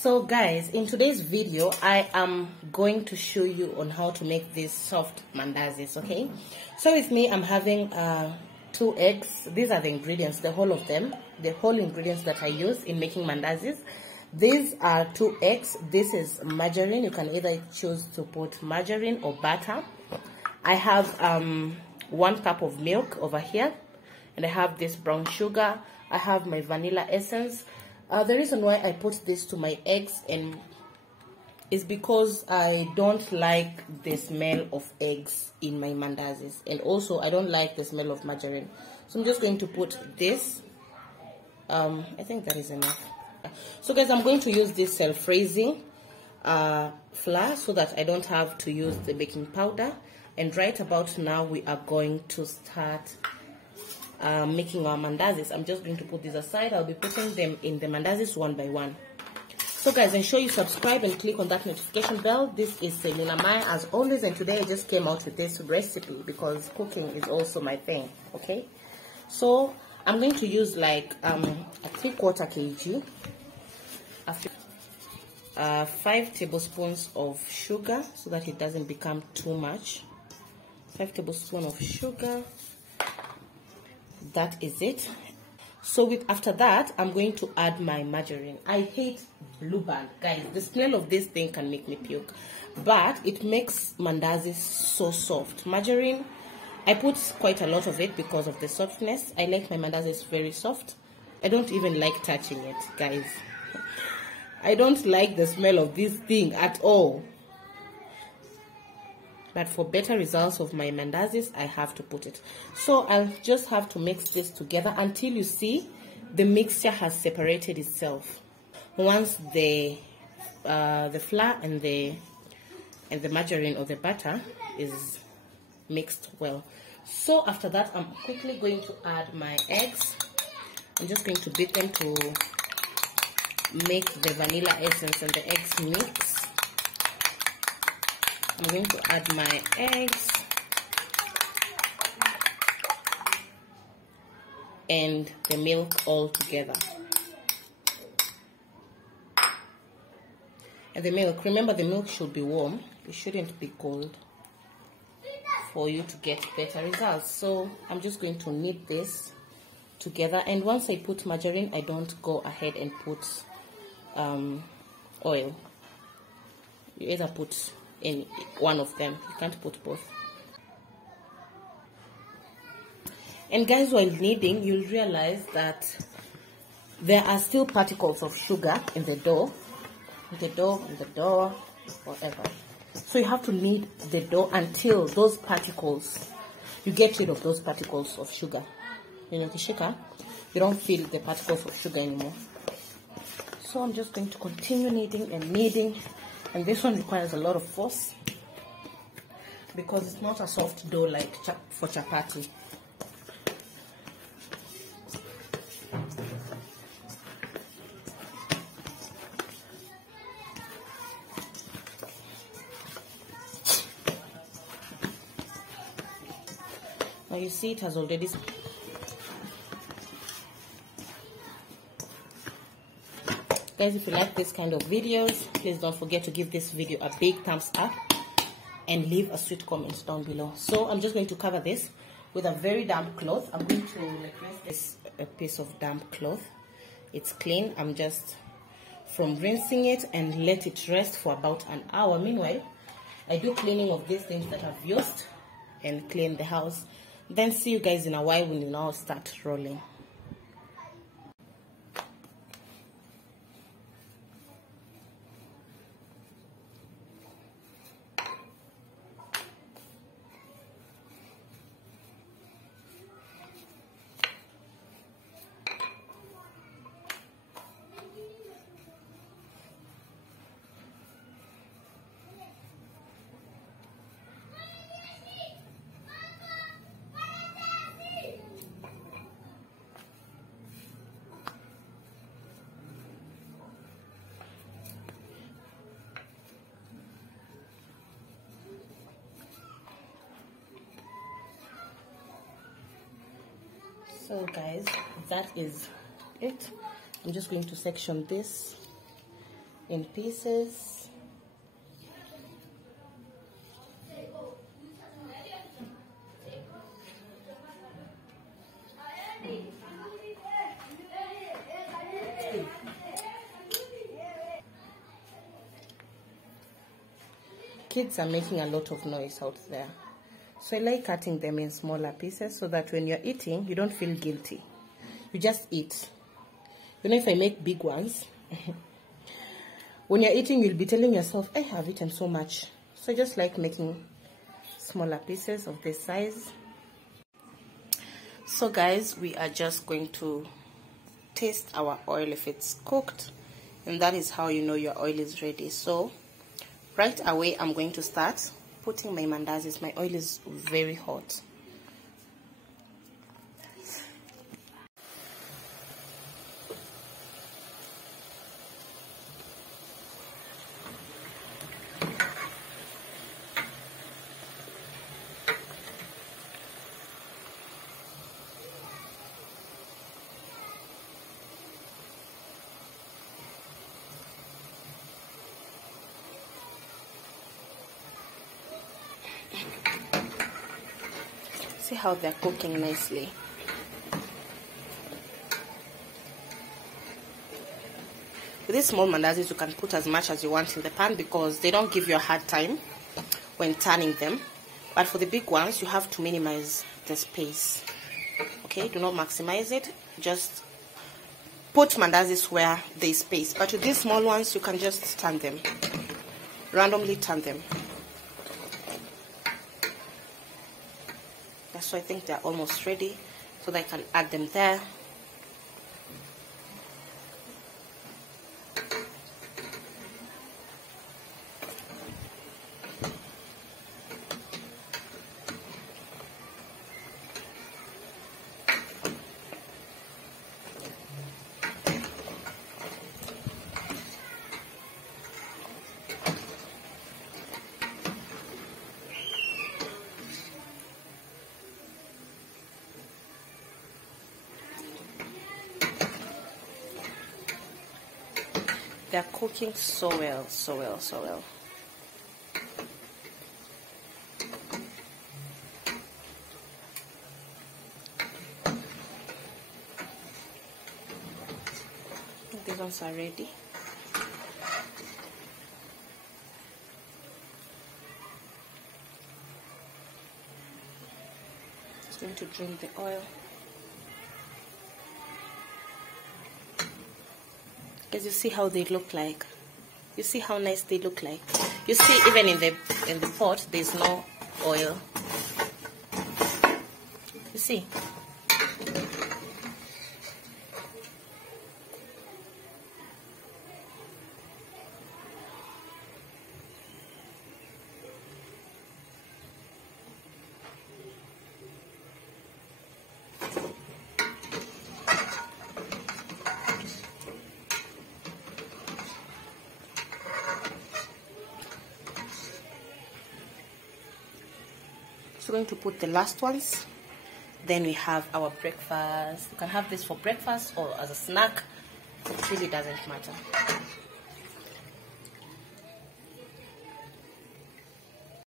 So guys, in today's video I am going to show you on how to make these soft mandazis. Okay, so with me I'm having 2 eggs. These are the ingredients, the whole of them, the whole ingredients that I use in making mandazis. These are 2 eggs. This is margarine. You can either choose to put margarine or butter. I have 1 cup of milk over here, and I have this brown sugar. I have my vanilla essence. The reason why I put this to my eggs is because I don't like the smell of eggs in my mandazis, and also I don't like the smell of margarine. So I'm just going to put this. I think that is enough. So guys, I'm going to use this self-raising flour so that I don't have to use the baking powder. And right about now we are going to start making our mandazis. I'm just going to put these aside. I'll be putting them in the mandazis one by one. So guys, ensure you subscribe and click on that notification bell. This is Selina Maya as always, and today I just came out with this recipe because cooking is also my thing. Okay, so I'm going to use like a 3/4 kg, 5 tablespoons of sugar so that it doesn't become too much. 5 tablespoons of sugar. That is it. So after that I'm going to add my margarine. I hate blue band, guys. The smell of this thing can make me puke, but it makes mandazis so soft. Margarine, I put quite a lot of it because of the softness. I like my mandazis very soft. I don't even like touching it, guys. I don't like the smell of this thing at all. But for better results of my mandazis, I have to put it. So I'll just have to mix this together until you see the mixture has separated itself. Once the flour and the margarine or the butter is mixed well. So after that, I'm quickly going to add my eggs. I'm just going to beat them to make the vanilla essence and the eggs mix. I'm going to add my eggs and the milk all together. And the milk, remember the milk should be warm, it shouldn't be cold for you to get better results. So I'm just going to knead this together, and once I put margarine, I don't go ahead and put oil. You either put in one of them, you can't put both. And guys, while kneading, you'll realize that there are still particles of sugar in the dough, whatever. So you have to knead the dough until those particles, you get rid of those particles of sugar. You know, the sugar, you don't feel the particles of sugar anymore. So I'm just going to continue kneading and kneading. And this one requires a lot of force because it's not a soft dough like for chapati. Now you see it has already. Guys, if you like this kind of videos, please don't forget to give this video a big thumbs up and leave a sweet comment down below. So I'm just going to cover this with a very damp cloth. I'm going to rinse this a piece of damp cloth. It's clean. I'm just from rinsing it and let it rest for about an hour. Meanwhile, I do cleaning of these things that I've used and clean the house. Then see you guys in a while when you now start rolling. So guys, that is it. I'm just going to section this in pieces. Kids are making a lot of noise out there, so I like cutting them in smaller pieces so that when you're eating you don't feel guilty, you just eat. You know, if I make big ones when you're eating you'll be telling yourself, I have eaten so much. So I just like making smaller pieces of this size. So guys, we are just going to taste our oil if it's cooked, and that is how you know your oil is ready. So right away I'm going to start putting my mandazis. My oil is very hot. See how they're cooking nicely. With these small mandazis, you can put as much as you want in the pan because they don't give you a hard time when turning them. But for the big ones, you have to minimize the space. Okay, do not maximize it. Just put mandazis where there is space. But with these small ones, you can just turn them. Randomly turn them. So I think they're almost ready, so that I can add them there. They're cooking so well, so well, so well. These ones are ready. Just going to drain the oil. As you see how they look like. You see how nice they look like. You see, even in the pot, there's no oil. You see. So we're going to put the last ones. Then we have our breakfast. You can have this for breakfast or as a snack. It really doesn't matter.